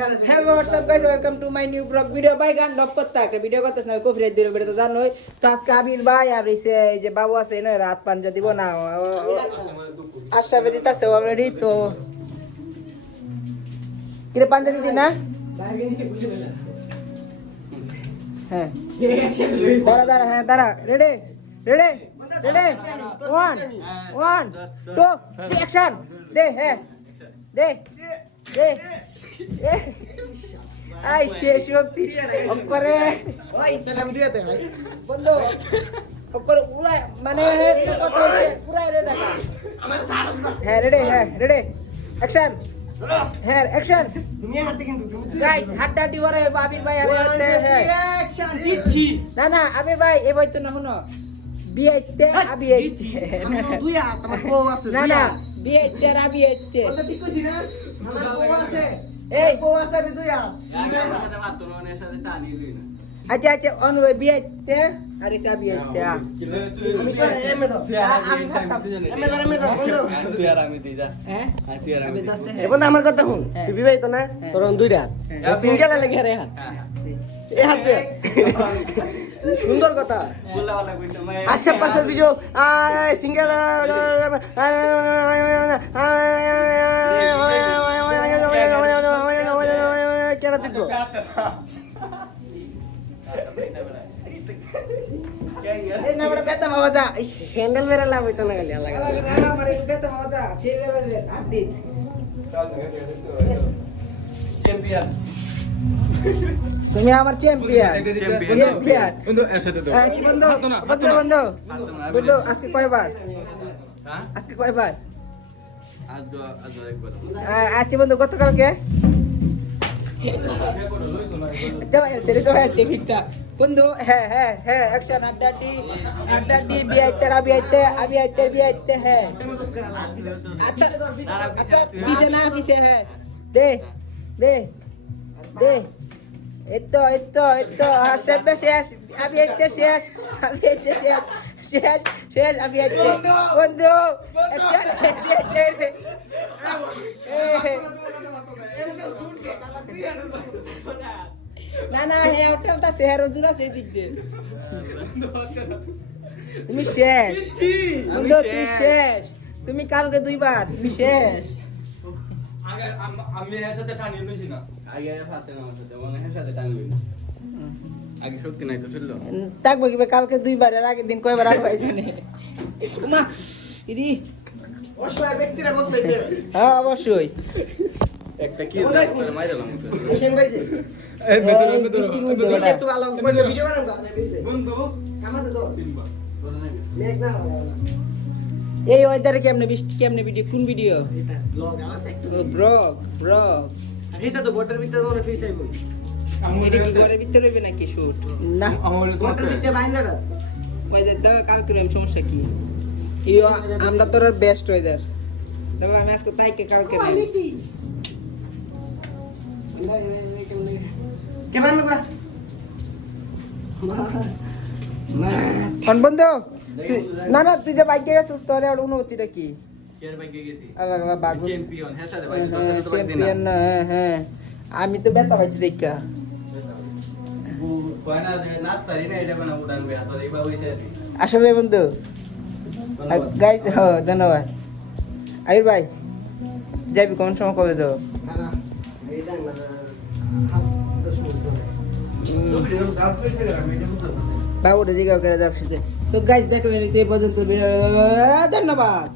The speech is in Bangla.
Hello WhatsApp guys welcome to my new blog video ভাই গান ডপ করতে একটা ভিডিও করতেছ না কফিরাত দিরো ভিডিও তো জানোই তো আজকে আবির ভাই আর হইছে এই যে বাবু আছে না রাত পাঞ্জা দিব না আশরাফে দিতাছে অলরেডি তো কিরে পাঞ্জা দিদি না হ্যাঁ দাঁড়া দাঁড়া হ্যাঁ দাঁড়া রেডি রেডি রেডি 1 2 3 অ্যাকশন দে হ্যাঁ দে দে আই শেষ শক্তি করে ওই তাহলে আমি দিয়ে দে বন্ধু করে উড়া মানে কত হইছে পুরা রে দেখা আমার সারা হ্যাঁ রেডি অ্যাকশন হ্যাঁ অ্যাকশন তুমি হাতে কিন্তু গাইস হাড্ডাডি ওরে আবির ভাই আরে হ্যাঁ অ্যাকশন দিচ্ছি না না আবির ভাই এ বই তো না শুনো বিয়েতে আবি দিচ্ছি আমি দুই হাত আমার বউ আছে না না বিয়েতে আর আবি এতে ওটা ঠিক কইছি না আমার বউ আছে এই বউ আছে আমি দুই হাত আচ্ছা আচ্ছা অনু বিয়েতে আর ইসা বিয়েতে আমি তো এমএ দাও আমি খাতাম এমএ দাও বন্ধু তুই আর আমি দিই যা হ্যাঁ তুই আর আমি আমি দশে এ বন্ধু আমার কথা শুন হ্যাঁ। তুই বিবাহিত না হ্যাঁ। তোর দুই হাত হ্যাঁ। সিঙ্গেল লাগে রে হাত এ হাত দে সুন্দর কথা বলা বলা কইতো মাই আশেপাশের বিজো সিঙ্গেল কেন দিব এই না বড় বেতা মজা ইস ক্যান্ডেল মেরে লাভ হইতো না গেলে আলাদা আমারে বেতা মজা সেই লেভেলে আপডেট চ্যাম্পিয়ন তুমি আমার চ্যাম্পিয়ন চ্যাম্পিয়ন বন্ধু একসাথে তো কি বন্ধু বন্ধু বন্ধু আজকে কয়বার হ্যাঁ আজকে কয়বার আজ একবার আজকে বন্ধু গতকালকে চলে ভিড়টা বন্ধু হ্যাঁ হ্যাঁ হ্যাঁ অ্যাকশন আড্ডাটি বিয়াইতে হ্যাঁ আচ্ছা আচ্ছা পিছে হ্যাঁ দে দে দে এতো হাসব শেষ শেষ বন্ধু না না হ্যাঁ ওটা তো শেয়ার ওজুর আছে এই দিক দিয়ে তুমি শেষ বন্ধু তুমি শেষ তুমি কালকে দুইবার তুমি শেষ আগে আমি এর সাথে টানি লইছি না আগে ফাসে না আমার সাথে মানে এর সাথে টানি লইছি আগে শক্তি নাই তো ছিল থাকবো কি কালকে দুইবার এর আগের দিন কয়বার আর হয় জানে মা ইদি অসহায় ব্যক্তিরা বদলে হ্যাঁ অবশ্যই একটা কি মাইরালাম হোসেন ভাই যে একটু ভালো ভিডিও বানাবো বন্ধু আমাদের তো তিনবার বলে নাই মেঘ না এই ওয়েদারে কেমনে বৃষ্টি কেমনে ভিডিও কোন ভিডিও এটা ব্লগ আমার একটু ব্লগ আর এটা তো বটার ভিতরে মনে ফিস আইবো এটা কি ঘরের ভিতরে হইবে নাকি শুট না আমার বটার ভিতরে বাইন্দাটা ওয়েদার দাও কালকে সমস্যা কি আমরা তোর বেস্ট ওয়েদার তবে আমি আজকে তাইকে কালকে নাই কেমন করা কোন বন্ধু না না তুই যে বাইকে গেছিস তোর আর অনুভূতিটা কি কেয়ার বাইকে গেছি বাগু চ্যাম্পিয়ন হ্যাঁ সাথে বাইকে তোর সাথে তো বাইক চ্যাম্পিয়ন না হ্যাঁ আমি তো ব্যথা পাইছি দেখা কয়না যে নাস্তা রিনা এটা বানা উড়ান বে হাত এইবা হইছে আসলে বন্ধু গাইস ধন্যবাদ আবির ভাই যাবি কোন সময় কবে যাও বাবুটা জিজ্ঞাসা করে যাবি তো গাইস দেখো এই পর্যন্ত ধন্যবাদ।